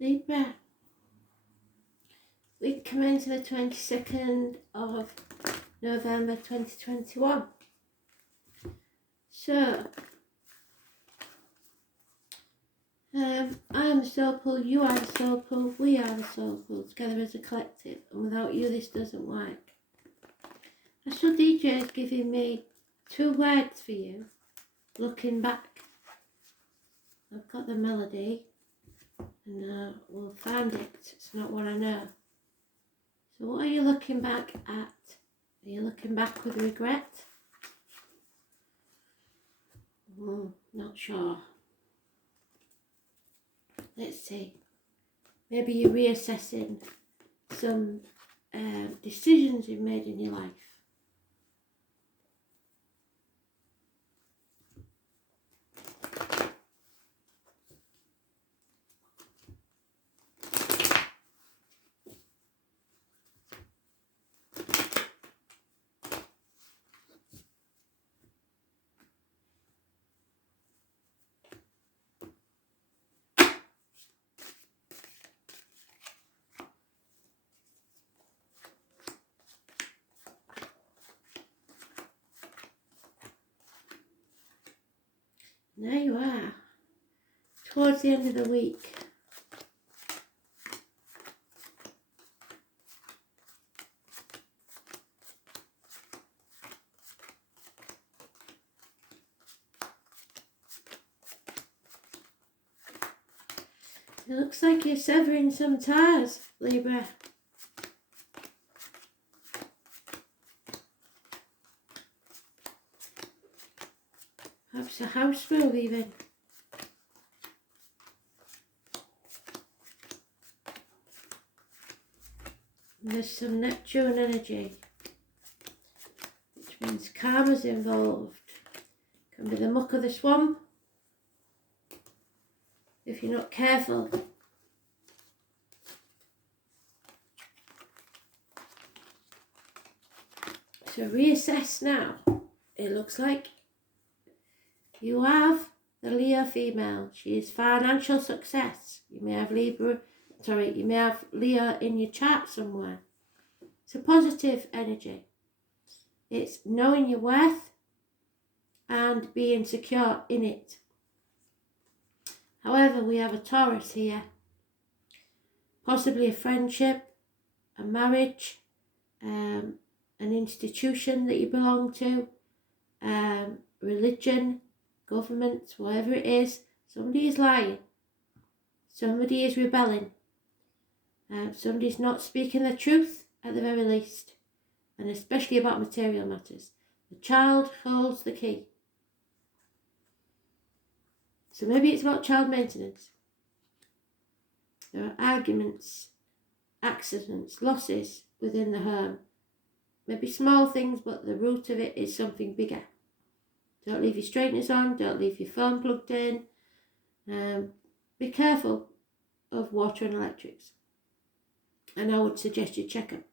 Libra, we commence the 22nd of November 2021. So, I am the soul pool, you are the soul pool, we are the soul pool, together as a collective, and without you this doesn't work. Astral DJ is giving me 2 words for you, looking back. I've got the melody, and we'll find it, it's not what I know. So what are you looking back at? Are you looking back with regret? Not sure. Let's see. Maybe you're reassessing some decisions you've made in your life. There you are, towards the end of the week. It looks like you're severing some ties, Libra. Perhaps a house move even. And there's some Neptune energy, which means karma's involved. Can be the muck of the swamp if you're not careful. So reassess now. It looks like you have the Leo female. She is financial success. You may have you may have Leo in your chart somewhere. It's a positive energy. It's knowing your worth and being secure in it. However, we have a Taurus here. Possibly a friendship, a marriage, an institution that you belong to, religion, government, whatever it is. Somebody is lying. Somebody is rebelling. Somebody's not speaking the truth at the very least. And especially about material matters. The child holds the key. So maybe it's about child maintenance. There are arguments, accidents, losses within the home. Maybe small things, but the root of it is something bigger. Don't leave your straighteners on, don't leave your phone plugged in. Be careful of water and electrics. And I would suggest you check them.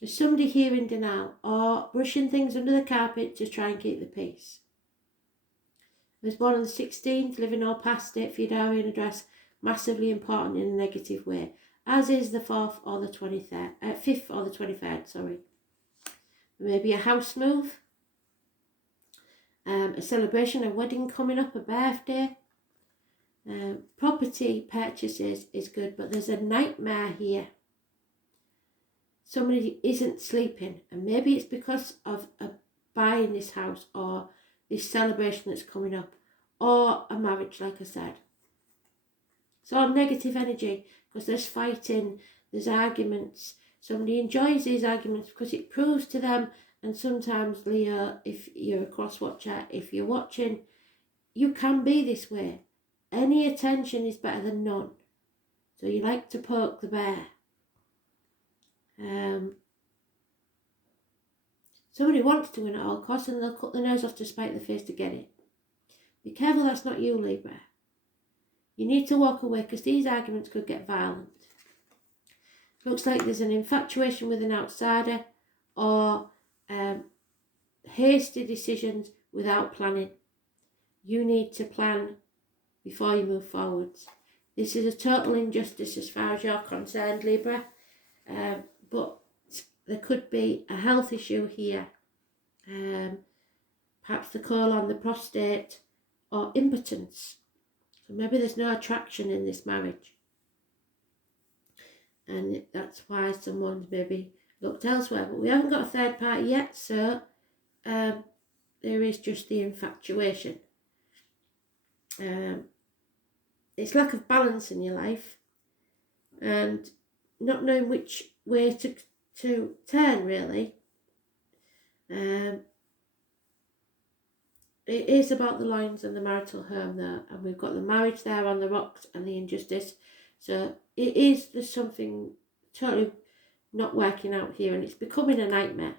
There's somebody here in denial or brushing things under the carpet to try and keep the peace. I was born on the 16th, living all past it, for your diary and address, massively important in a negative way, as is the 4th or the 23rd, 5th or the 23rd, sorry. Maybe a house move, a celebration, a wedding coming up, a birthday. Property purchases is good, but there's a nightmare here. Somebody isn't sleeping, and maybe it's because of buying this house or this celebration that's coming up, or a marriage, like I said. So negative energy, because there's fighting, there's arguments. Somebody enjoys these arguments because it proves to them, and sometimes, Leo, if you're a cross-watcher, if you're watching, you can be this way. Any attention is better than none. So you like to poke the bear. Somebody wants to win at all costs, and they'll cut their nose off to spite the face to get it. Be careful that's not you, Libra. You need to walk away because these arguments could get violent. Looks like there's an infatuation with an outsider or hasty decisions without planning. you need to plan before you move forwards. This is a total injustice as far as you're concerned, Libra. But there could be a health issue here. Perhaps the colon, the prostate, or impotence. So maybe there's no attraction in this marriage. And that's why someone's maybe looked elsewhere. But we haven't got a third party yet, so there is just the infatuation. It's lack of balance in your life and not knowing which way to turn, really. It is about the lines and the marital home there, and we've got the marriage there on the rocks and the injustice. So there's something totally not working out here, and it's becoming a nightmare.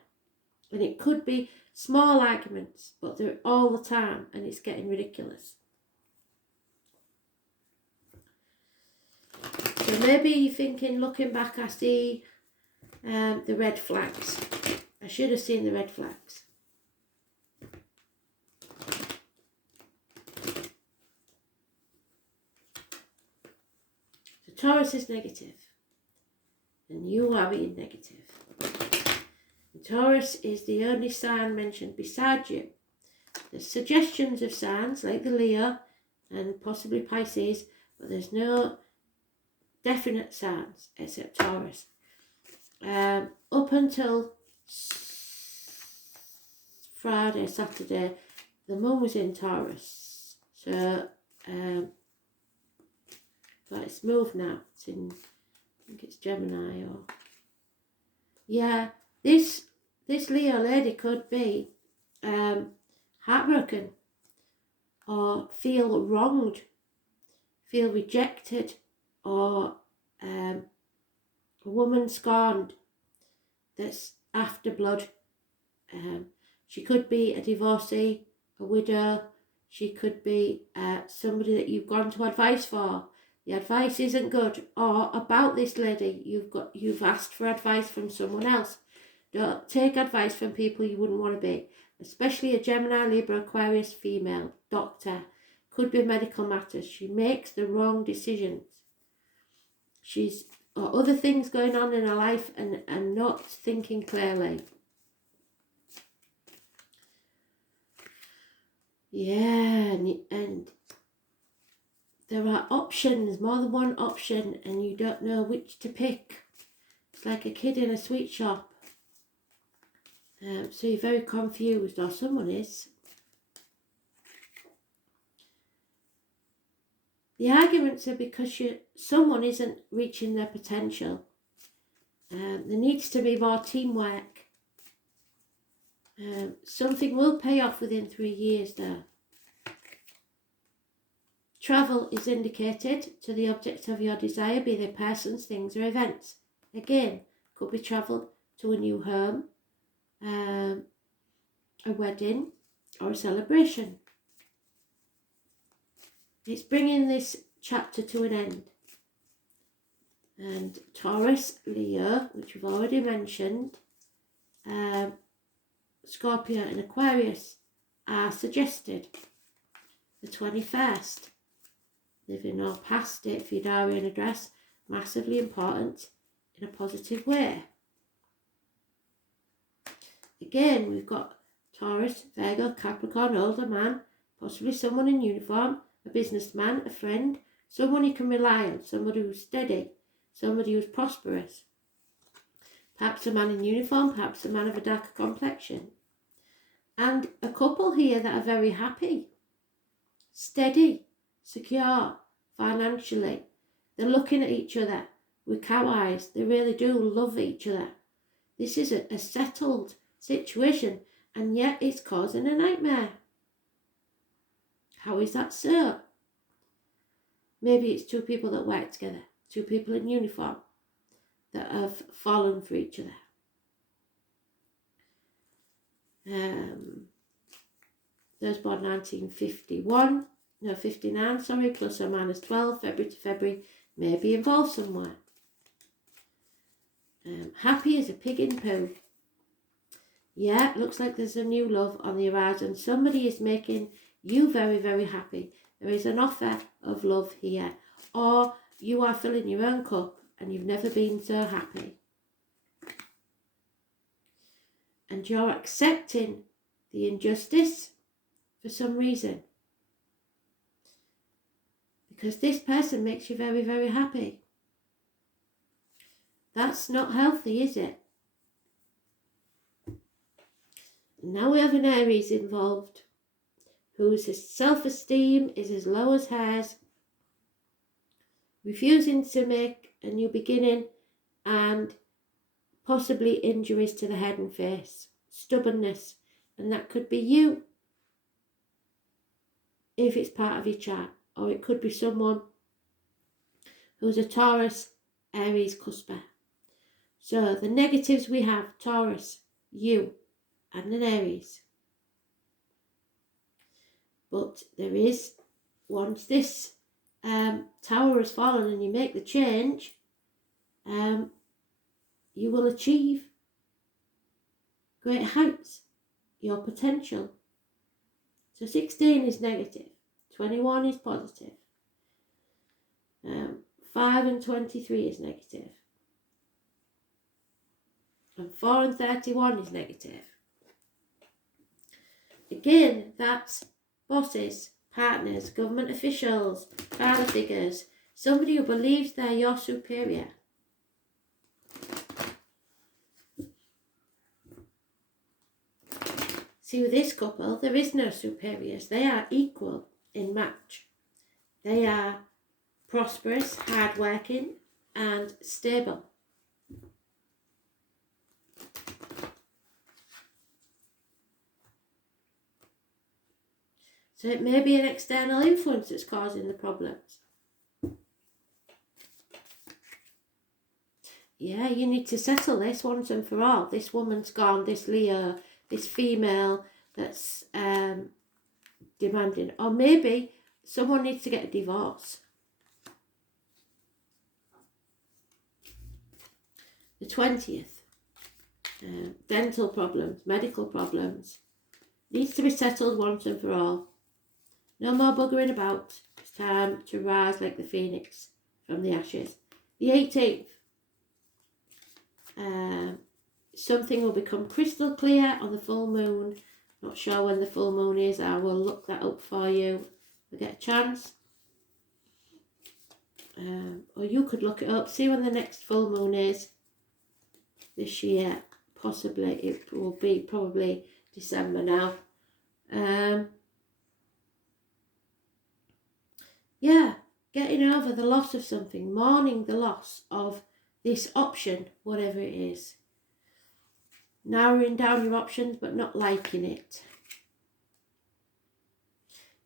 And it could be small arguments, but they're all the time, and it's getting ridiculous. So maybe you're thinking, looking back, I see the red flags. I should have seen the red flags. So Taurus is negative, and you are being negative. And Taurus is the only sign mentioned beside you. There's suggestions of signs like the Leo and possibly Pisces, but there's no definite signs except Taurus. Up until Friday, Saturday, the moon was in Taurus. So, but it's moved now. It's in, I think it's Gemini or... Yeah, this Leo lady could be heartbroken or feel wronged, feel rejected, or a woman scorned that's after blood. She could be a divorcee, a widow. She could be somebody that you've gone to advice for. The advice isn't good. Or about this lady, you've asked for advice from someone else. Don't take advice from people you wouldn't want to be, especially a Gemini, Libra, Aquarius female, doctor. Could be medical matters. She makes the wrong decisions. She's got other things going on in her life and not thinking clearly. Yeah, and there are options, more than one option, and you don't know which to pick. It's like a kid in a sweet shop. So you're very confused, or someone is. The arguments are because someone isn't reaching their potential. There needs to be more teamwork. Something will pay off within 3 years there. Travel is indicated to the object of your desire, be they persons, things or events. Again, could be travel to a new home, a wedding or a celebration. It's bringing this chapter to an end. And Taurus, Leo, which we've already mentioned, Scorpio and Aquarius are suggested. The 21st, living or past date for your diary and address, massively important in a positive way. Again, we've got Taurus, Virgo, Capricorn, older man, possibly someone in uniform, a businessman, a friend, someone you can rely on, somebody who's steady, somebody who's prosperous. Perhaps a man in uniform, perhaps a man of a darker complexion. And a couple here that are very happy, steady, secure, financially. They're looking at each other with cow eyes. They really do love each other. This is a settled situation, and yet it's causing a nightmare. How is that so? Maybe it's two people that work together, two people in uniform that have fallen for each other. Those born 59, plus or minus 12, February to February, may be involved somewhere. Happy as a pig in poo. Yeah, looks like there's a new love on the horizon. Somebody is making you very, very happy. There is an offer of love here. Or you are filling your own cup and you've never been so happy. And you're accepting the injustice for some reason. Because this person makes you very, very happy. That's not healthy, is it? And now we have an Aries involved, whose self-esteem is as low as hers, refusing to make a new beginning, and possibly injuries to the head and face, stubbornness, and that could be you if it's part of your chart, or it could be someone who's a Taurus, Aries cusper. So the negatives we have: Taurus, you, and an Aries. But there is, once this tower has fallen and you make the change, you will achieve great heights, your potential. So 16 is negative, 21 is positive, 5 and 23 is negative, and 4 and 31 is negative. Again, that's bosses, partners, government officials, father figures, somebody who believes they're your superior. See, with this couple, there is no superiors. They are equal in match. They are prosperous, hardworking, and stable. So it may be an external influence that's causing the problems. Yeah, you need to settle this once and for all. This woman's gone, this Leo, this female that's demanding. Or maybe someone needs to get a divorce. The 20th. Dental problems, medical problems. Needs to be settled once and for all. No more buggering about. It's time to rise like the phoenix from the ashes. The 18th. Something will become crystal clear on the full moon. Not sure when the full moon is. I will look that up for you if I get a chance. Or you could look it up. See when the next full moon is this year. Possibly. It will be probably December now. Yeah, getting over the loss of something, mourning the loss of this option, whatever it is. Narrowing down your options but not liking it.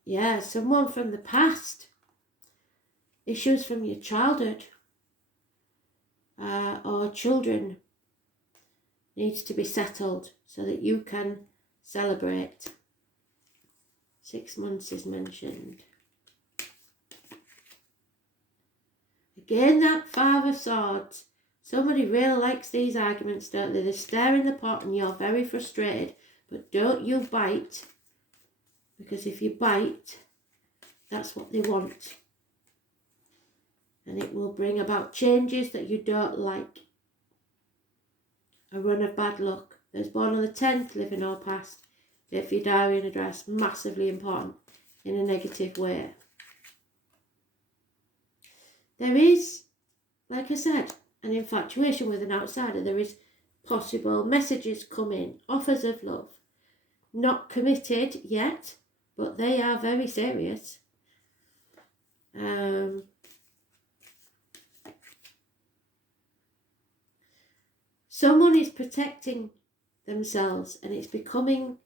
Yeah, someone from the past. Issues from your childhood or children needs to be settled so that you can celebrate. 6 months is mentioned. Again, that 5 of Swords. Somebody really likes these arguments, don't they? They stir in the pot and you're very frustrated. But don't you bite. Because if you bite, that's what they want. And it will bring about changes that you don't like. A run of bad luck. Those born on the 10th, living or past. Date for your diary and address. Massively important in a negative way. There is, like I said, an infatuation with an outsider. There is possible messages coming, offers of love. Not committed yet, but they are very serious. Someone is protecting themselves and it's becoming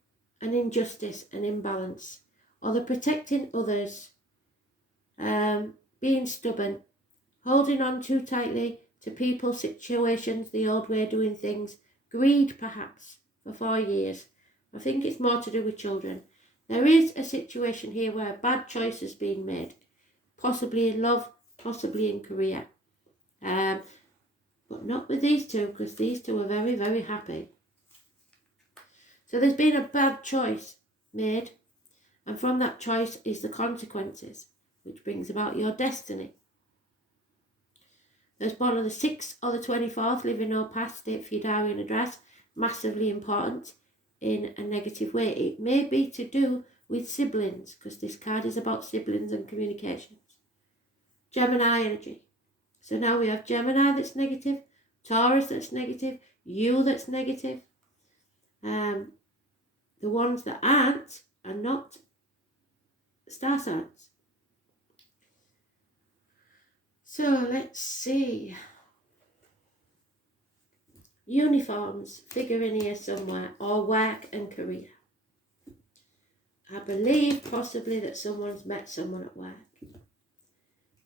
an injustice, an imbalance. Or they're protecting others, being stubborn, holding on too tightly to people, situations, the old way of doing things, greed perhaps for 4 years. I think it's more to do with children. There is a situation here where a bad choice has been made, possibly in love, possibly in career. But not with these two, because these two are very, very happy. So there's been a bad choice made, And from that choice is the consequences, which brings about your destiny. Those born on the 6th or the 24th, live in no past, date for your diary and address, massively important in a negative way. It may be to do with siblings, because this card is about siblings and communications. Gemini energy. So now we have Gemini that's negative, Taurus that's negative, you that's negative. The ones that aren't are not star signs. So let's see. Uniforms figure in here somewhere, or work and career. I believe possibly that someone's met someone at work,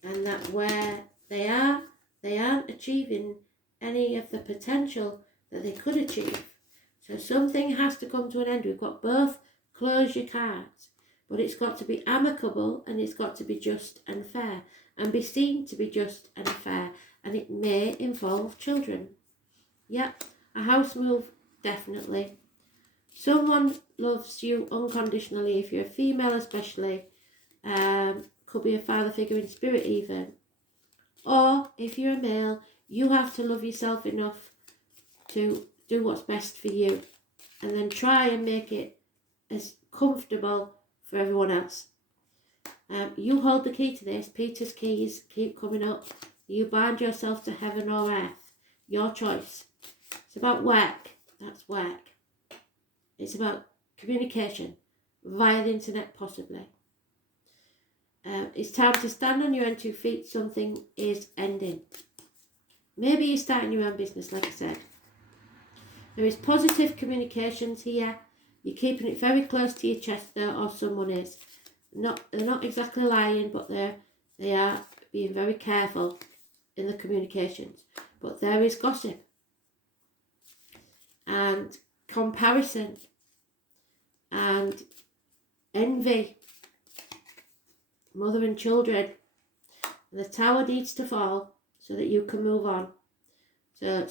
and that where they aren't achieving any of the potential that they could achieve. So something has to come to an end. We've got both closure cards, but it's got to be amicable, and it's got to be just and fair, and be seen to be just and fair, and it may involve children. Yep, a house move, definitely. Someone loves you unconditionally, if you're a female especially. Could be a father figure in spirit even. Or if you're a male, you have to love yourself enough to do what's best for you, and then try and make it as comfortable for everyone else. You hold the key to this. Peter's keys keep coming up. You bind yourself to heaven or earth. Your choice. It's about work. That's work. It's about communication via the internet, possibly. It's time to stand on your own 2 feet. Something is ending. Maybe you're starting your own business, like I said. There is positive communications here. You're keeping it very close to your chest though, or someone is. They're not exactly lying, but they are being very careful in the communications. But there is gossip and comparison and envy. Mother and children. The tower needs to fall so that you can move on. So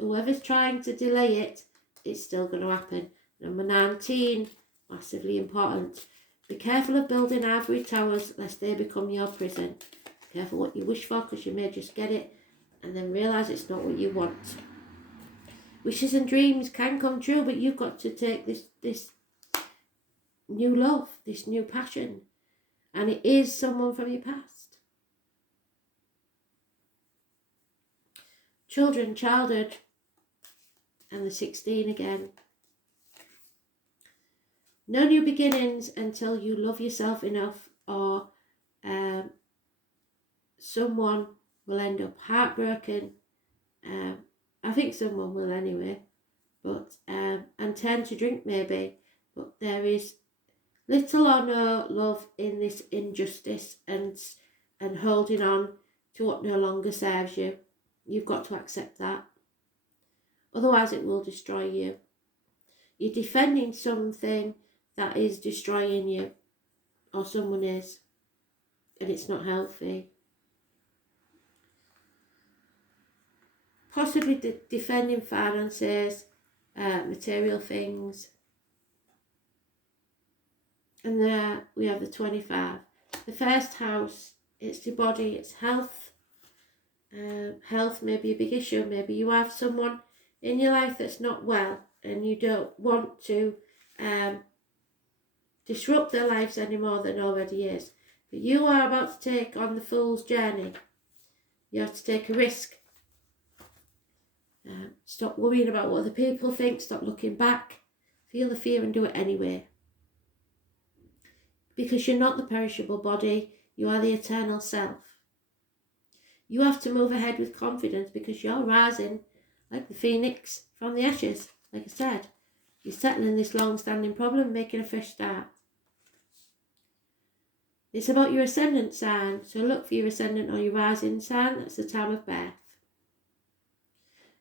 whoever's trying to delay it, it's still going to happen. Number 19, massively important. Be careful of building ivory towers lest they become your prison. Be careful what you wish for, because you may just get it and then realise it's not what you want. Wishes and dreams can come true, but you've got to take this new love, this new passion. And it is someone from your past. Children, childhood, and the 16 again. No new beginnings until you love yourself enough, or someone will end up heartbroken. I think someone will anyway. But and turn to drink maybe. But there is little or no love in this injustice and holding on to what no longer serves you. You've got to accept that. Otherwise it will destroy you. You're defending something that is destroying you, or someone is, and it's not healthy. Possibly defending finances, material things. And there we have the 25. The first house, it's your body, it's health. Health may be a big issue. Maybe you have someone in your life that's not well, and you don't want to disrupt their lives any more than already is. But you are about to take on the fool's journey. You have to take a risk. Stop worrying about what other people think. Stop looking back. Feel the fear and do it anyway. Because you're not the perishable body. You are the eternal self. You have to move ahead with confidence, because you're rising like the phoenix from the ashes. Like I said, you're settling this long-standing problem, making a fresh start. It's about your ascendant sign, so look for your ascendant or your rising sign. That's the time of birth.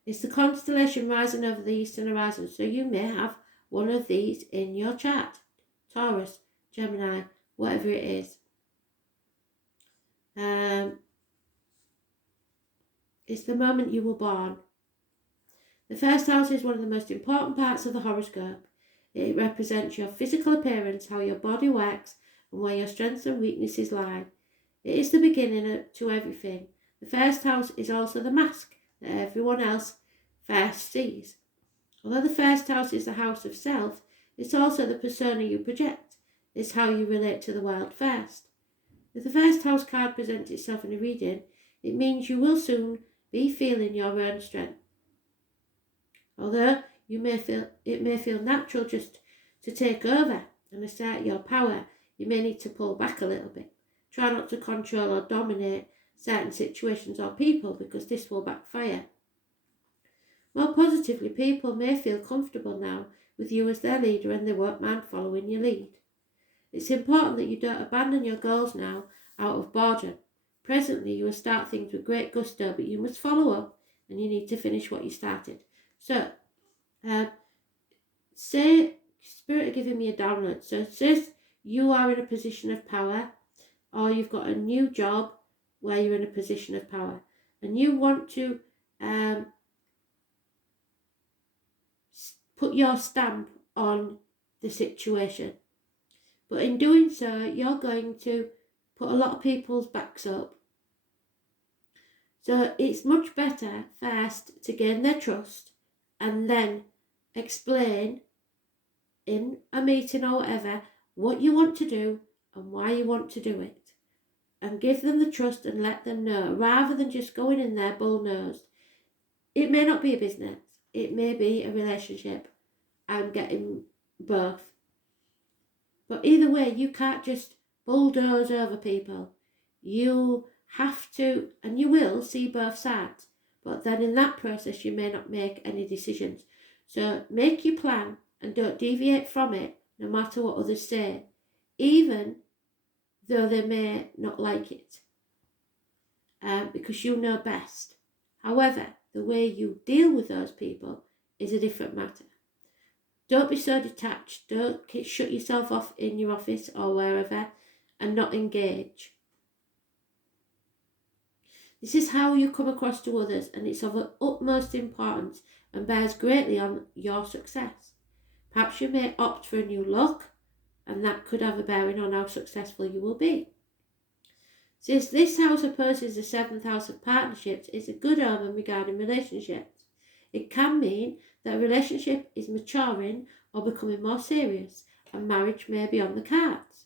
It's the constellation rising over the eastern horizon, so you may have one of these in your chart. Taurus, Gemini, whatever it is. It's the moment you were born. The first house is one of the most important parts of the horoscope. It represents your physical appearance, how your body works, and where your strengths and weaknesses lie. It is the beginning to everything. The first house is also the mask that everyone else first sees. Although the first house is the house of self, it's also the persona you project. It's how you relate to the world first. If the first house card presents itself in a reading, it means you will soon be feeling your own strength. Although it may feel natural just to take over and assert your power, you may need to pull back a little bit. Try not to control or dominate certain situations or people, because this will backfire. More positively, people may feel comfortable now with you as their leader, and they won't mind following your lead. It's important that you don't abandon your goals now out of boredom. Presently, you will start things with great gusto, but you must follow up, and you need to finish what you started. So, say, Spirit are giving me a download. So it says you are in a position of power, or you've got a new job where you're in a position of power, and you want to put your stamp on the situation. But in doing so, you're going to put a lot of people's backs up. So it's much better first to gain their trust and then explain in a meeting or whatever what you want to do and why you want to do it. And give them the trust and let them know, rather than just going in there bull-nosed. It may not be a business. It may be a relationship and getting both. But either way, you can't just bulldoze over people. You have to, and you will, see both sides. But then in that process, you may not make any decisions. So make your plan and don't deviate from it, no matter what others say, even though they may not like it, because you know best. However, the way you deal with those people is a different matter. Don't be so detached. Don't shut yourself off in your office or wherever and not engage. This is how you come across to others, and it's of the utmost importance and bears greatly on your success. Perhaps you may opt for a new look, and that could have a bearing on how successful you will be. Since this house opposes the 7th house of partnerships, it's a good omen regarding relationships. It can mean that a relationship is maturing or becoming more serious, and marriage may be on the cards.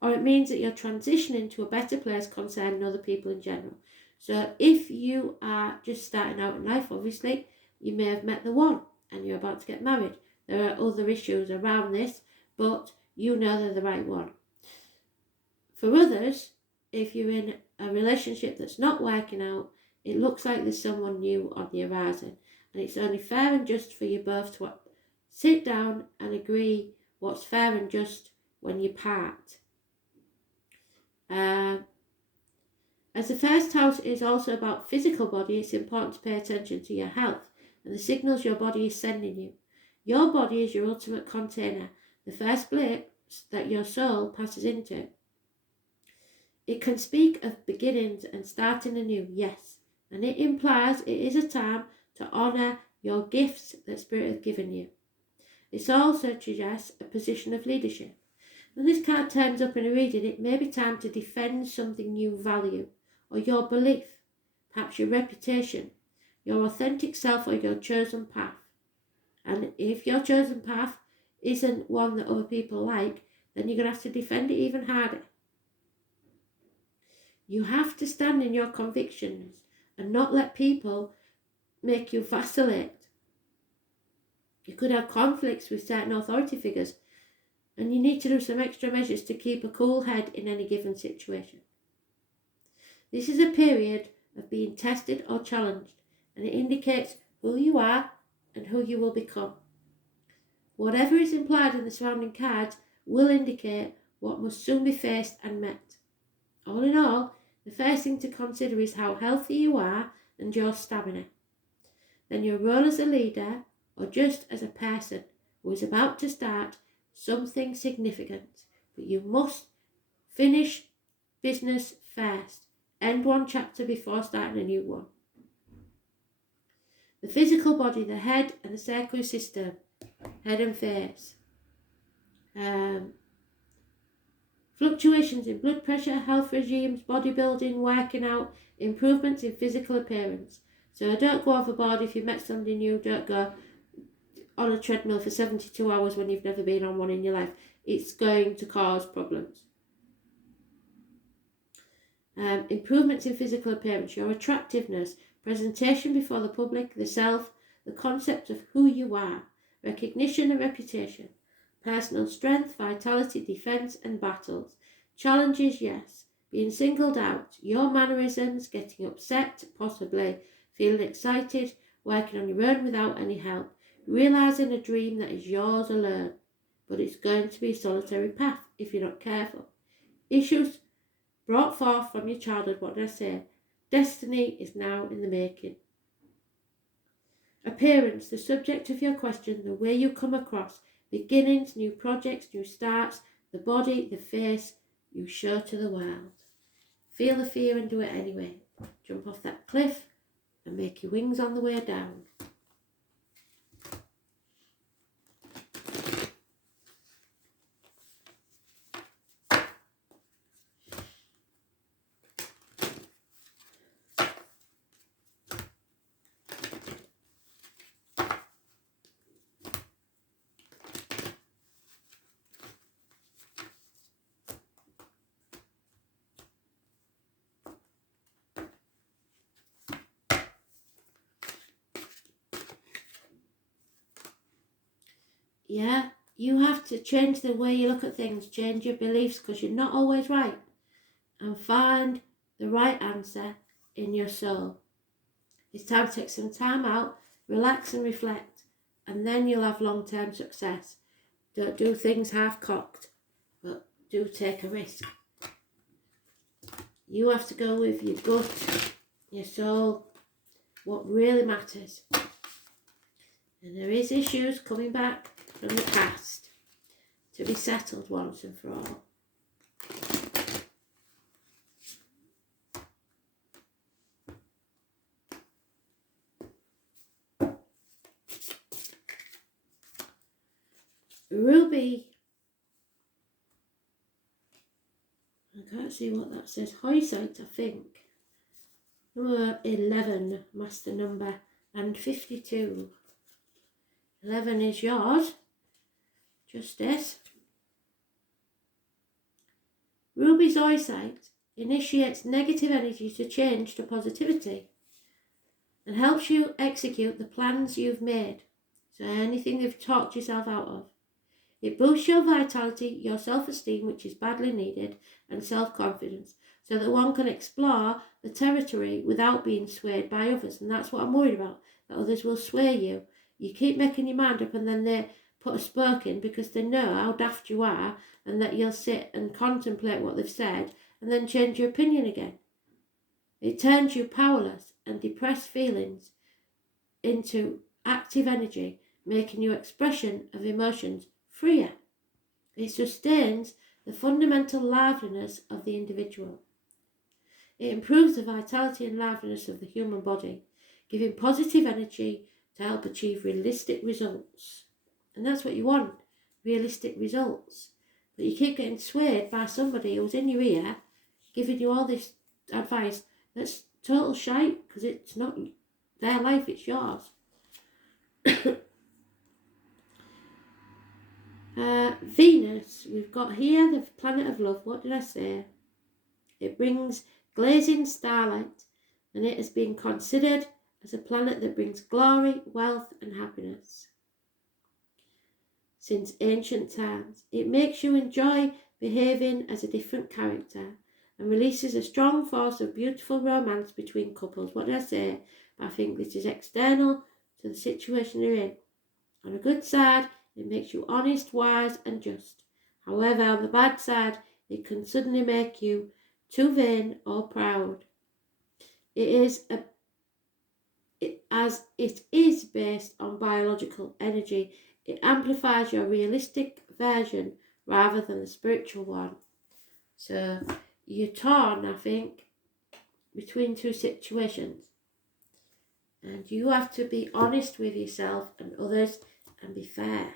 Or it means that you're transitioning to a better place concerning other people in general. So if you are just starting out in life, obviously, you may have met the one and you're about to get married. There are other issues around this, but you know they're the right one. For others, if you're in a relationship that's not working out, it looks like there's someone new on the horizon, and it's only fair and just for you both to sit down and agree what's fair and just when you part. As the first house is also about physical body, it's important to pay attention to your health and the signals your body is sending you. Your body is your ultimate container, the first place that your soul passes into. It can speak of beginnings and starting anew, yes, and it implies it is a time to honour your gifts that Spirit has given you. It also suggests a position of leadership. When this card turns up in a reading, it may be time to defend something you value, or your belief, perhaps your reputation, your authentic self, or your chosen path. And if your chosen path isn't one that other people like, then you're going to have to defend it even harder. You have to stand in your convictions and not let people make you vacillate. You could have conflicts with certain authority figures, and you need to do some extra measures to keep a cool head in any given situation. This is a period of being tested or challenged, and it indicates who you are and who you will become. Whatever is implied in the surrounding cards will indicate what must soon be faced and met. All in all, the first thing to consider is how healthy you are and your stamina. Then your role as a leader, or just as a person who is about to start something significant. But you must finish business first. End one chapter before starting a new one. The physical body, the head and the circulatory system head and face. Fluctuations in blood pressure, health regimes, bodybuilding, working out, improvements in physical appearance. So don't go overboard. If you met somebody new, don't go on a treadmill for 72 hours when you've never been on one in your life. It's going to cause problems. Improvements in physical appearance, your attractiveness, presentation before the public, the self, the concept of who you are, recognition and reputation, personal strength, vitality, defence and battles. Challenges, yes. Being singled out, your mannerisms, getting upset, possibly, feeling excited, working on your own without any help, realising a dream that is yours alone. But it's going to be a solitary path if you're not careful. Issues brought forth from your childhood, what did I say? Destiny is now in the making. Appearance, the subject of your question, the way you come across, beginnings, new projects, new starts, the body, the face you show to the world. Feel the fear and do it anyway. Jump off that cliff and make your wings on the way down. Yeah, you have to change the way you look at things, change your beliefs, because you're not always right. And find the right answer in your soul. It's time to take some time out, relax and reflect, and then you'll have long-term success. Don't do things half-cocked, but do take a risk. You have to go with your gut, your soul, what really matters. And there is issues coming back from the past to be settled once and for all. Ruby, I can't see what that says, Hindsight, I think. Number 11, master number, and 52. 11 is yours. Justice. Ruby's eyesight initiates negative energy to change to positivity and helps you execute the plans you've made. So anything you've talked yourself out of. It boosts your vitality, your self-esteem, which is badly needed, and self-confidence, so that one can explore the territory without being swayed by others. And that's what I'm worried about, that others will sway you. You keep making your mind up and then they put a spoke in because they know how daft you are, and that you'll sit and contemplate what they've said and then change your opinion again. It turns you powerless and depressed feelings into active energy, making your expression of emotions freer. It sustains the fundamental liveliness of the individual. It improves the vitality and liveliness of the human body, giving positive energy to help achieve realistic results. And that's what you want, realistic results. But you keep getting swayed by somebody who's in your ear, giving you all this advice that's total shite, because it's not their life, it's yours. Venus, we've got here the planet of love. What did I say? It brings glazing starlight, and it has been considered as a planet that brings glory, wealth and happiness since ancient times. It makes you enjoy behaving as a different character and releases a strong force of beautiful romance between couples. What did I say? I think this is external to the situation you're in. On a good side, it makes you honest, wise and just. However, on the bad side, it can suddenly make you too vain or proud. As it is based on biological energy, it amplifies your realistic version rather than the spiritual one. So you're torn, I think, between two situations. And you have to be honest with yourself and others and be fair.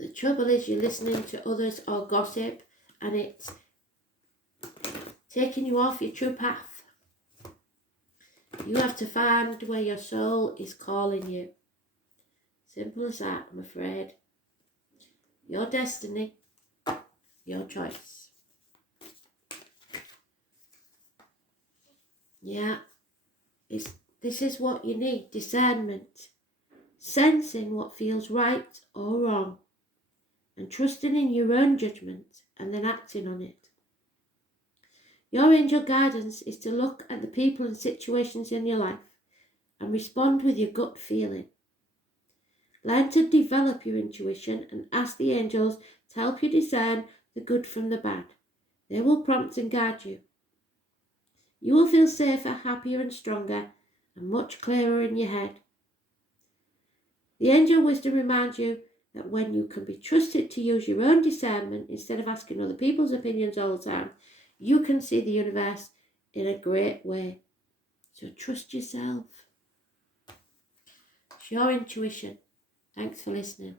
The trouble is you're listening to others or gossip and it's taking you off your true path. You have to find where your soul is calling you. Simple as that, I'm afraid. Your destiny, your choice. Yeah, this is what you need, discernment. Sensing what feels right or wrong and trusting in your own judgment and then acting on it. Your angel guidance is to look at the people and situations in your life and respond with your gut feeling. Learn to develop your intuition and ask the angels to help you discern the good from the bad. They will prompt and guide you. You will feel safer, happier and stronger and much clearer in your head. The angel wisdom reminds you that when you can be trusted to use your own discernment instead of asking other people's opinions all the time, you can see the universe in a great way. So trust yourself. It's your intuition. Thanks for listening.